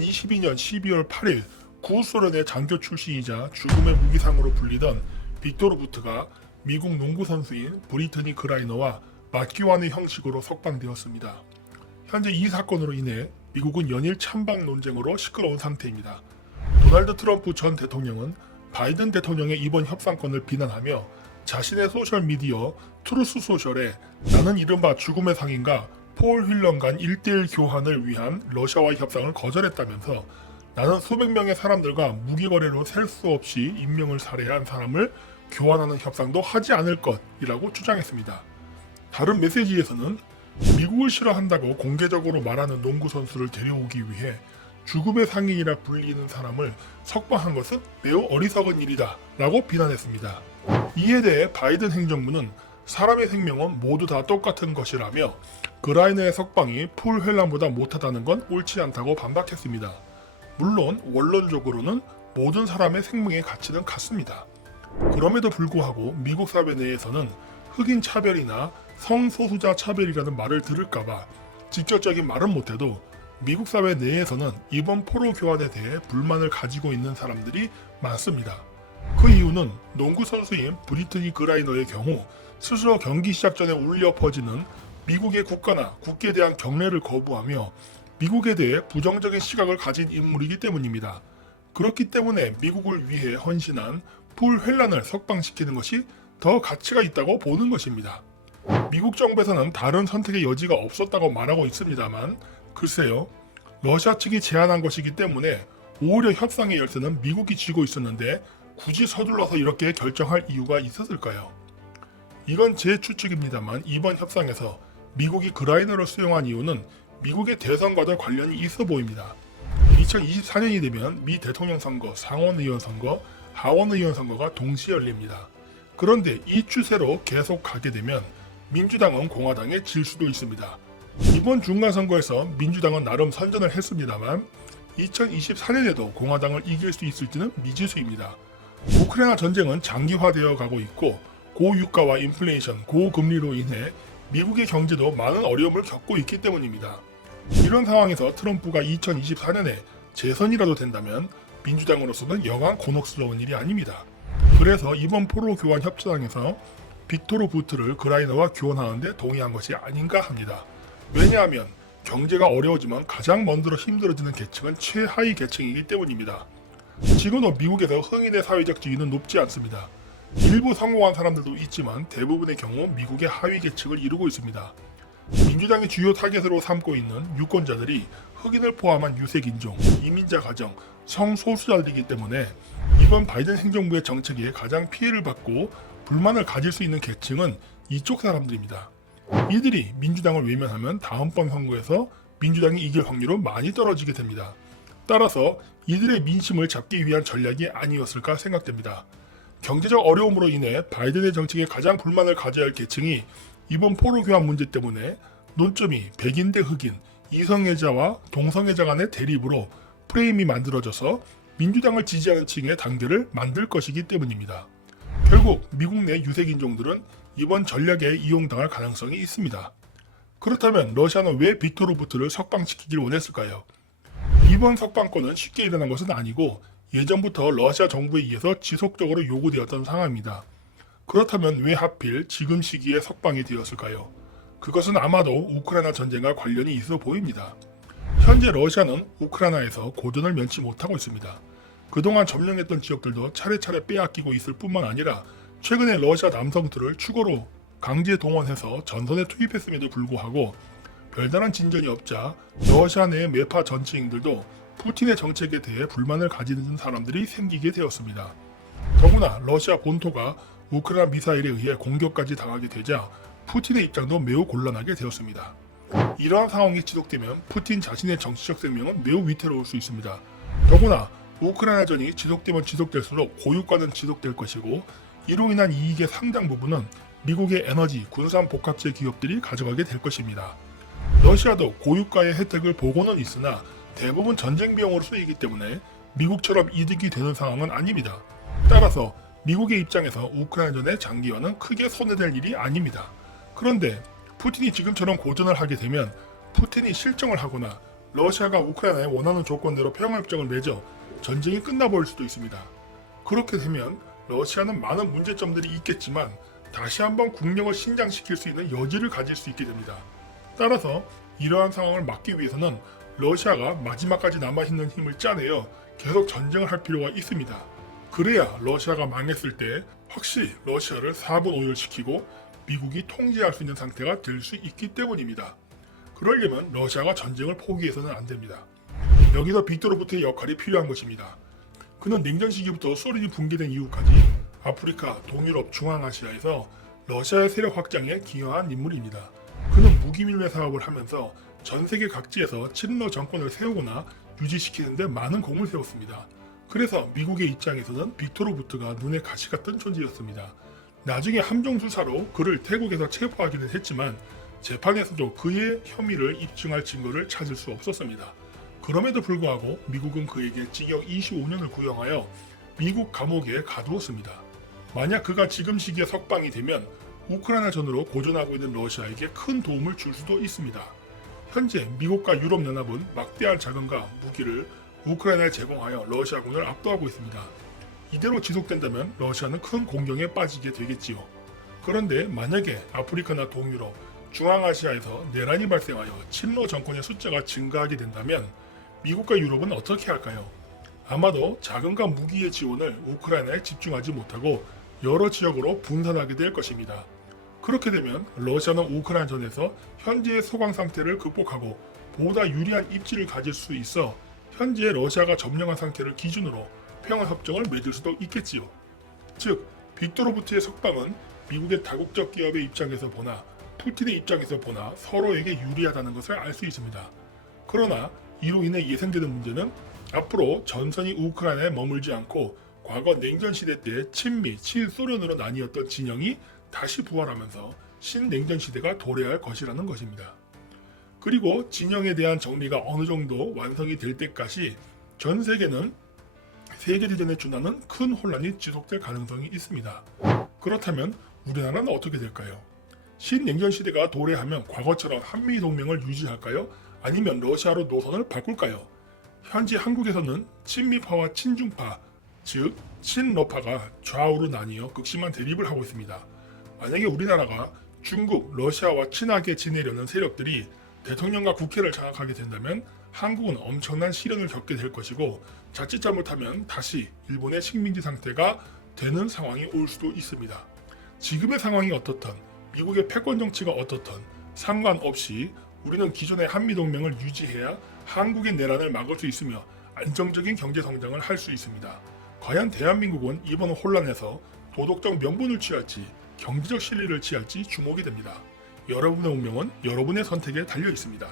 2022년 12월 8일 구소련의 장교 출신이자 죽음의 무기상으로 불리던 빅토르 부트가 미국 농구 선수인 브리트니 그라이너와 맞기와의 형식으로 석방되었습니다. 현재 이 사건으로 인해 미국은 연일 찬방 논쟁으로 시끄러운 상태입니다. 도널드 트럼프 전 대통령은 바이든 대통령의 이번 협상권을 비난하며 자신의 소셜미디어 트루스 소셜에 나는 이른바 죽음의 상인과 폴 휠런 간 1대1 교환을 위한 러시아와의 협상을 거절했다면서 나는 수백 명의 사람들과 무기거래로 셀 수 없이 인명을 살해한 사람을 교환하는 협상도 하지 않을 것이라고 주장했습니다. 다른 메시지에서는 미국을 싫어한다고 공개적으로 말하는 농구 선수를 데려오기 위해 죽음의 상인이라 불리는 사람을 석방한 것은 매우 어리석은 일이다 라고 비난했습니다. 이에 대해 바이든 행정부는 사람의 생명은 모두 다 똑같은 것이라며 그라이너의 석방이 폴 휠런보다 못하다는 건 옳지 않다고 반박했습니다. 물론 원론적으로는 모든 사람의 생명의 가치는 같습니다. 그럼에도 불구하고 미국 사회 내에서는 흑인 차별이나 성소수자 차별이라는 말을 들을까봐 직접적인 말은 못해도 미국 사회 내에서는 이번 포로 교환에 대해 불만을 가지고 있는 사람들이 많습니다. 그 이유는 농구 선수인 브리트니 그라이너의 경우 스스로 경기 시작 전에 울려 퍼지는 미국의 국가나 국기에 대한 경례를 거부하며 미국에 대해 부정적인 시각을 가진 인물이기 때문입니다. 그렇기 때문에 미국을 위해 헌신한 폴 휠런을 석방시키는 것이 더 가치가 있다고 보는 것입니다. 미국 정부에서는 다른 선택의 여지가 없었다고 말하고 있습니다만 글쎄요, 러시아 측이 제안한 것이기 때문에 오히려 협상의 열쇠는 미국이 쥐고 있었는데 굳이 서둘러서 이렇게 결정할 이유가 있었을까요? 이건 제 추측입니다만 이번 협상에서 미국이 그라이너를 수용한 이유는 미국의 대선과도 관련이 있어 보입니다. 2024년이 되면 미 대통령 선거, 상원의원 선거, 하원의원 선거가 동시에 열립니다. 그런데 이 추세로 계속 가게 되면 민주당은 공화당에 질 수도 있습니다. 이번 중간선거에서 민주당은 나름 선전을 했습니다만 2024년에도 공화당을 이길 수 있을지는 미지수입니다. 우크라이나 전쟁은 장기화되어 가고 있고 고유가와 인플레이션, 고금리로 인해 미국의 경제도 많은 어려움을 겪고 있기 때문입니다. 이런 상황에서 트럼프가 2024년에 재선이라도 된다면 민주당으로서는 여간 곤혹스러운 일이 아닙니다. 그래서 이번 포로 교환 협상에서 빅토르 부트를 그라이너와 교환하는데 동의한 것이 아닌가 합니다. 왜냐하면 경제가 어려워지면 가장 먼저 힘들어지는 계층은 최하위 계층이기 때문입니다. 지금도 미국에서 흑인의 사회적 지위는 높지 않습니다. 일부 성공한 사람들도 있지만 대부분의 경우 미국의 하위 계층을 이루고 있습니다. 민주당이 주요 타겟으로 삼고 있는 유권자들이 흑인을 포함한 유색인종, 이민자 가정, 성소수자들이기 때문에 이번 바이든 행정부의 정책에 가장 피해를 받고 불만을 가질 수 있는 계층은 이쪽 사람들입니다. 이들이 민주당을 외면하면 다음번 선거에서 민주당이 이길 확률은 많이 떨어지게 됩니다. 따라서 이들의 민심을 잡기 위한 전략이 아니었을까 생각됩니다. 경제적 어려움으로 인해 바이든의 정책에 가장 불만을 가져야 할 계층이 이번 포로 교환 문제 때문에 논점이 백인 대 흑인, 이성애자와 동성애자 간의 대립으로 프레임이 만들어져서 민주당을 지지하는 층의 단계를 만들 것이기 때문입니다. 결국 미국 내 유색인종들은 이번 전략에 이용당할 가능성이 있습니다. 그렇다면 러시아는 왜 빅토르 부트를 석방시키길 원했을까요? 이번 석방권은 쉽게 일어난 것은 아니고 예전부터 러시아 정부에 의해서 지속적으로 요구되었던 상황입니다. 그렇다면 왜 하필 지금 시기에 석방이 되었을까요? 그것은 아마도 우크라이나 전쟁과 관련이 있어 보입니다. 현재 러시아는 우크라이나에서 고전을 면치 못하고 있습니다. 그동안 점령했던 지역들도 차례차례 빼앗기고 있을 뿐만 아니라 최근에 러시아 남성들을 추가로 강제 동원해서 전선에 투입했음에도 불구하고 별다른 진전이 없자 러시아 내 매파 정치인들도 푸틴의 정책에 대해 불만을 가지는 사람들이 생기게 되었습니다. 더구나 러시아 본토가 우크라이나 미사일에 의해 공격까지 당하게 되자 푸틴의 입장도 매우 곤란하게 되었습니다. 이러한 상황이 지속되면 푸틴 자신의 정치적 생명은 매우 위태로울 수 있습니다. 더구나 우크라이나전이 지속되면 지속될수록 고유가는 지속될 것이고 이로 인한 이익의 상당 부분은 미국의 에너지, 군산 복합재 기업들이 가져가게 될 것입니다. 러시아도 고유가의 혜택을 보고는 있으나 대부분 전쟁 비용으로 쓰이기 때문에 미국처럼 이득이 되는 상황은 아닙니다. 따라서 미국의 입장에서 우크라이나전의 장기화는 크게 손해될 일이 아닙니다. 그런데 푸틴이 지금처럼 고전을 하게 되면 푸틴이 실정을 하거나 러시아가 우크라이나에 원하는 조건대로 평화협정을 맺어 전쟁이 끝나버릴 수도 있습니다. 그렇게 되면 러시아는 많은 문제점들이 있겠지만 다시 한번 국력을 신장시킬 수 있는 여지를 가질 수 있게 됩니다. 따라서 이러한 상황을 막기 위해서는 러시아가 마지막까지 남아있는 힘을 짜내어 계속 전쟁을 할 필요가 있습니다. 그래야 러시아가 망했을 때 확실히 러시아를 4분 5율시키고 미국이 통제할 수 있는 상태가 될 수 있기 때문입니다. 그러려면 러시아가 전쟁을 포기해서는 안 됩니다. 여기서 빅토르 부트의 역할이 필요한 것입니다. 그는 냉전 시기부터 소련이 붕괴된 이후까지 아프리카, 동유럽, 중앙아시아에서 러시아의 세력 확장에 기여한 인물입니다. 그는 무기밀매 사업을 하면서 전 세계 각지에서 친러 정권을 세우거나 유지시키는 데 많은 공을 세웠습니다. 그래서 미국의 입장에서는 빅토르 부트가 눈에 가시 같은 존재였습니다. 나중에 함정 수사로 그를 태국에서 체포하기는 했지만 재판에서도 그의 혐의를 입증할 증거를 찾을 수 없었습니다. 그럼에도 불구하고 미국은 그에게 징역 25년을 구형하여 미국 감옥에 가두었습니다. 만약 그가 지금 시기에 석방이 되면 우크라이나전으로 고전하고 있는 러시아에게 큰 도움을 줄 수도 있습니다. 현재 미국과 유럽연합은 막대한 자금과 무기를 우크라이나에 제공하여 러시아군을 압도하고 있습니다. 이대로 지속된다면 러시아는 큰 공경에 빠지게 되겠지요. 그런데 만약에 아프리카나 동유럽, 중앙아시아에서 내란이 발생하여 친러 정권의 숫자가 증가하게 된다면 미국과 유럽은 어떻게 할까요? 아마도 자금과 무기의 지원을 우크라이나에 집중하지 못하고 여러 지역으로 분산하게 될 것입니다. 그렇게 되면 러시아는 우크라이나전에서 현재의 소강 상태를 극복하고 보다 유리한 입지를 가질 수 있어 현재 러시아가 점령한 상태를 기준으로 평화협정을 맺을 수도 있겠지요. 즉, 빅토르 부트의 석방은 미국의 다국적 기업의 입장에서 보나 푸틴의 입장에서 보나 서로에게 유리하다는 것을 알 수 있습니다. 그러나 이로 인해 예상되는 문제는 앞으로 전선이 우크라이나에 머물지 않고 과거 냉전 시대 때 친미, 친소련으로 나뉘었던 진영이 다시 부활하면서 신냉전 시대가 도래할 것이라는 것입니다. 그리고 진영에 대한 정리가 어느 정도 완성이 될 때까지 전 세계는 세계대전에 준하는 큰 혼란이 지속될 가능성이 있습니다. 그렇다면 우리나라는 어떻게 될까요? 신냉전 시대가 도래하면 과거처럼 한미동맹을 유지할까요? 아니면 러시아로 노선을 바꿀까요? 현재 한국에서는 친미파와 친중파, 즉 친러파가 좌우로 나뉘어 극심한 대립을 하고 있습니다. 만약에 우리나라가 중국, 러시아와 친하게 지내려는 세력들이 대통령과 국회를 장악하게 된다면 한국은 엄청난 시련을 겪게 될 것이고 자칫 잘못하면 다시 일본의 식민지 상태가 되는 상황이 올 수도 있습니다. 지금의 상황이 어떻든 미국의 패권 정치가 어떻든 상관없이 우리는 기존의 한미동맹을 유지해야 한국의 내란을 막을 수 있으며 안정적인 경제 성장을 할 수 있습니다. 과연 대한민국은 이번 혼란에서 도덕적 명분을 취할지 경제적 실리를 취할지 주목이 됩니다. 여러분의 운명은 여러분의 선택에 달려 있습니다.